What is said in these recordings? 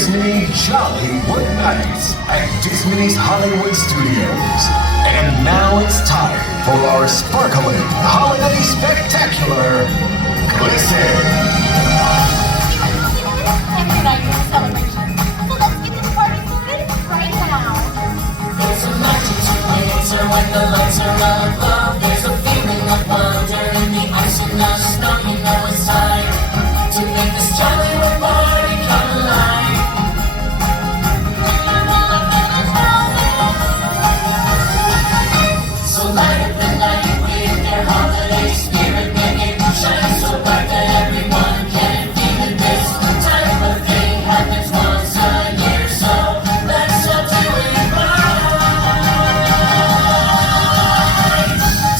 Disney Jollywood Nights at Disney's Hollywood Studios. And now it's time for our sparkling holiday spectacular, Glisten. Every night is a celebration, so let's get this party started right now. There's a magic to the answer when the lights are above. There's a feeling of wonder in the ice and the snow. You know it's time to make this Jollywood party come alive. So light up the night with your holiday spirit, make it shine so bright that everyone can feel it. This type of thing happens once a year, so let's all do it right.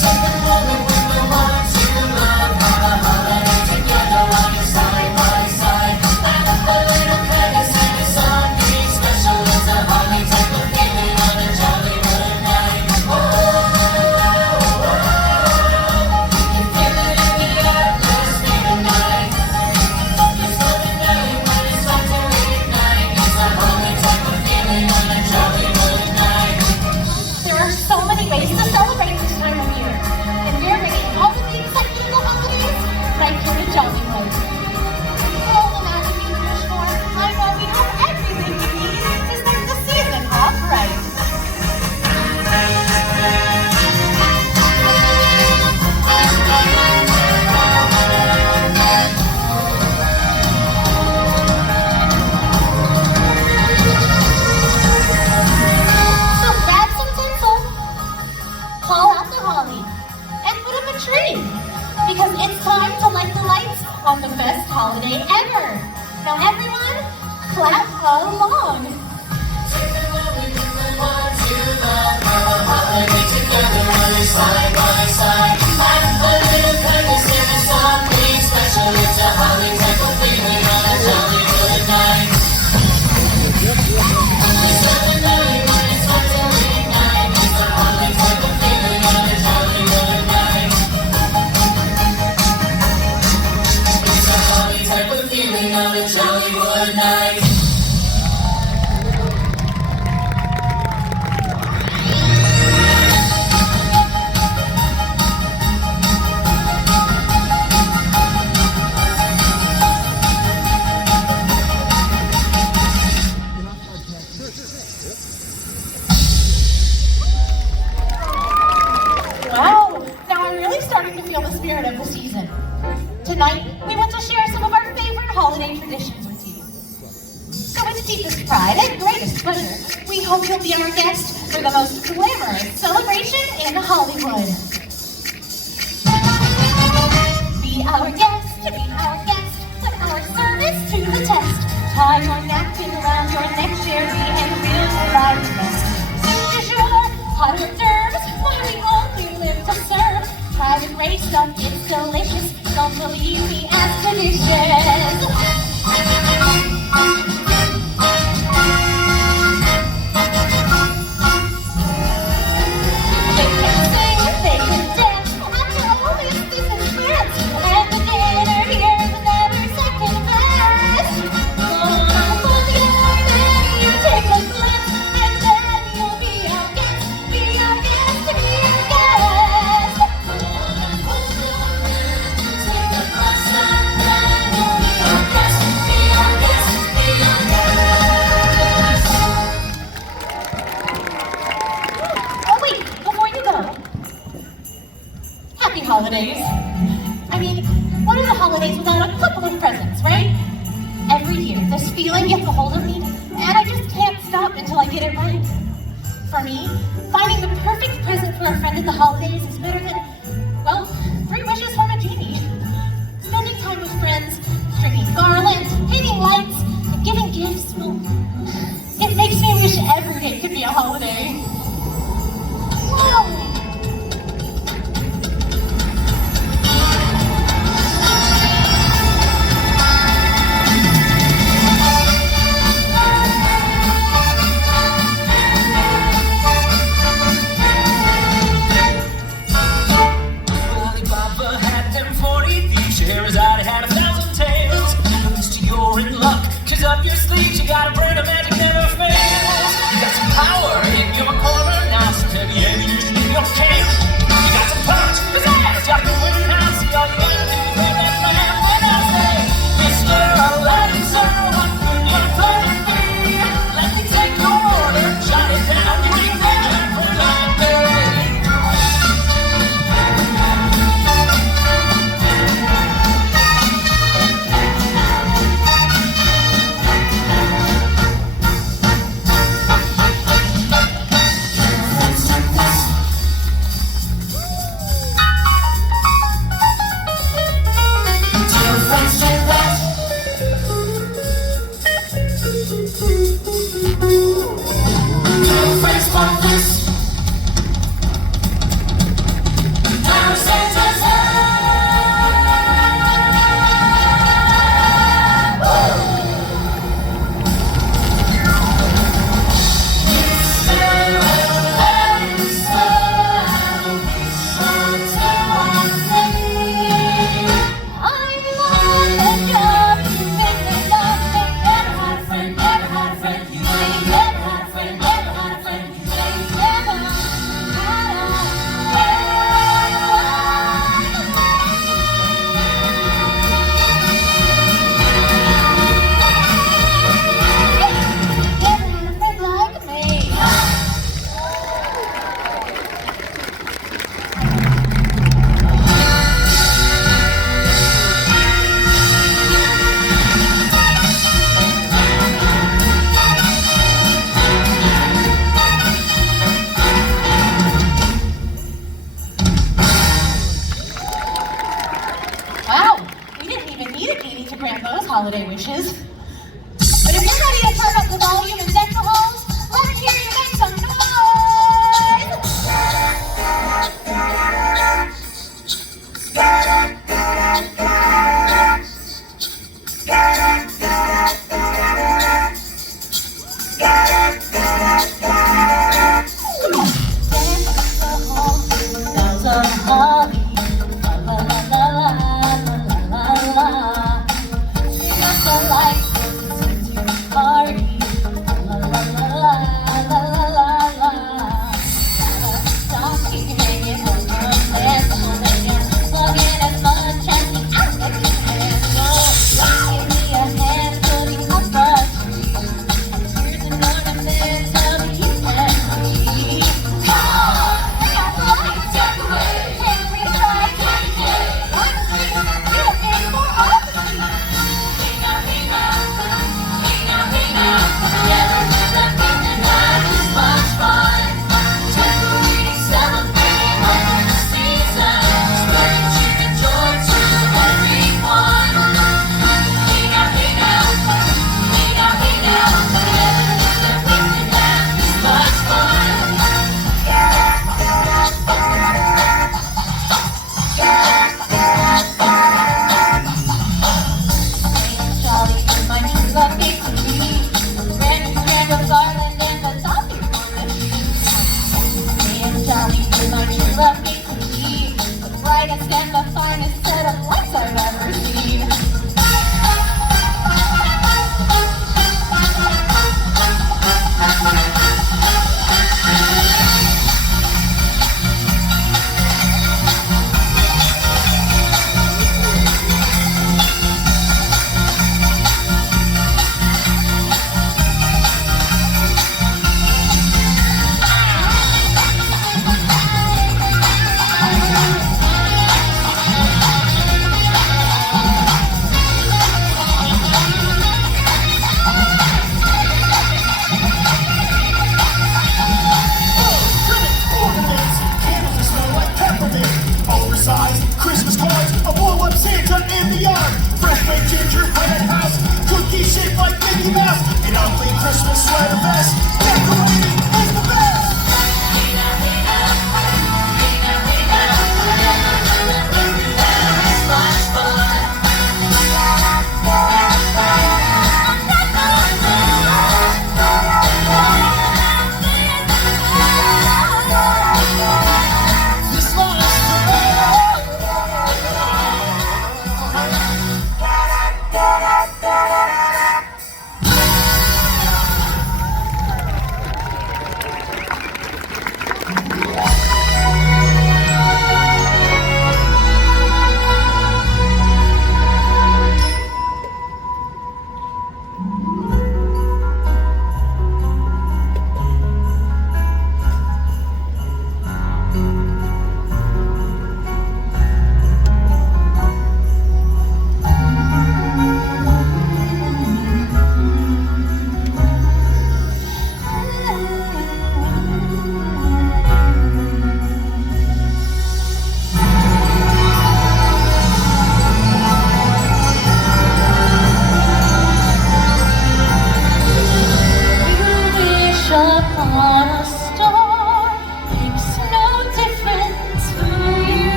Take a moment with the ones you love, have a holiday together while you're side by side. Laugh a little, crazy, sing a song, be special. It's a holly type of feeling on a Jollywood night. Oh, you feel it in the air, let's meet tonight. There's nothing better when it's time to reignite. It's a holly type of feeling on a Jollywood night. There are so many ways to celebrate this time of year, and we're bringing all the things that mean the holidays right here to Jollywood. For all the magic you wish for, I know we have everything you need to start the season off right. So grab some tinsel, pull out the holly, and put up a tree. Because it's time to light the lights on the best holiday ever. Now everyone, clap along. Take a moment with the ones you love, have a holiday together while you're side by side. Laugh a little, kind of sing a song, be special. It's a holly type of feeling on a Jollywood night. It's a night when it's time to reignite. It's a holly type of feeling on a Jollywood night. It's a holly type of feeling on a Jollywood night. Wow, now I'm really starting to feel the spirit of the season. Tonight, we want to share some of our favorite holiday traditions with you. So with deepest pride and greatest pleasure, we hope you'll be our guest for the most glamorous celebration in Hollywood. Be our guest, put our service to the test. Tie your napkin around your neck, share the and we'll provide the best. Soup du jour, hot hors d'oeuvres, why we only live to serve. Try the great stuff, it's delicious. Don't believe me, ask the dishes. They can sing, they can dance, after all this is France. And the dinner here is another second class. Put your menu, take a glance, and then you'll be our guest, be our guest, be our guest. Take a glass and then you'll be our guest, be our guest, be our guest. Oh wait, before you go. Happy holidays. I mean, what are the holidays without a couple of presents, right? Every year, this feeling gets a hold of me, and I just can't stop until I get it right. For me, finding the perfect present for a friend at the holidays is better than, well, 3 wishes from a genie. Spending time with friends, stringing garlands, painting lights, and giving gifts, well, it makes me wish every day could be a holiday. Whoa! up your sleeves, you got a brain of magic never fails. You got some power in your corner, now some heavy ammunition in your camp. You got some punch, pizzazz, you got the winning house, see all you gotta do is wear that flag. When I say, this year I'll let it serve, I'm gonna play it free. Let me take your order, jot it down, you ain't there for like day. holiday wishes. But if you're ready to turn up the volume and deck the halls, let me hear you make some Christmas cards, a blow-up Santa in the yard, fresh baked gingerbread house, cookies shaped like Mickey Mouse, an ugly Christmas sweater vest. Decorating is the best.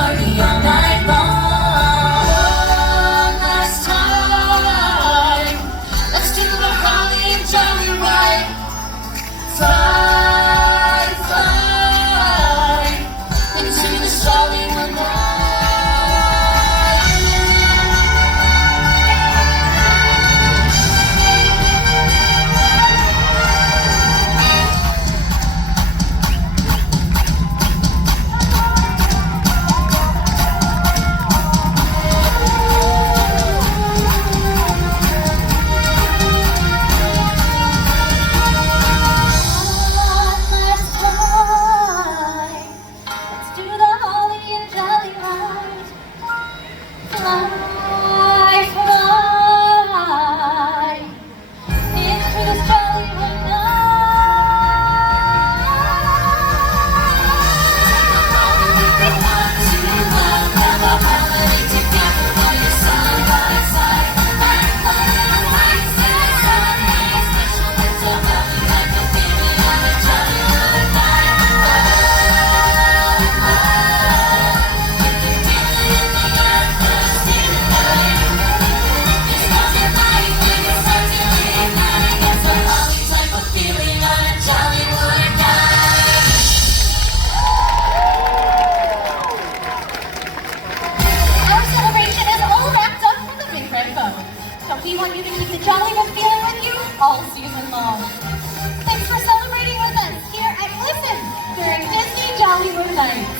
party all night long. One last time, let's do the holly and jolly ride. Fly, fly, into the Jollywood Nights. We want you to keep the Jollywood feeling with you all season long. Thanks for celebrating with us here at Glisten during Disney Jollywood Nights.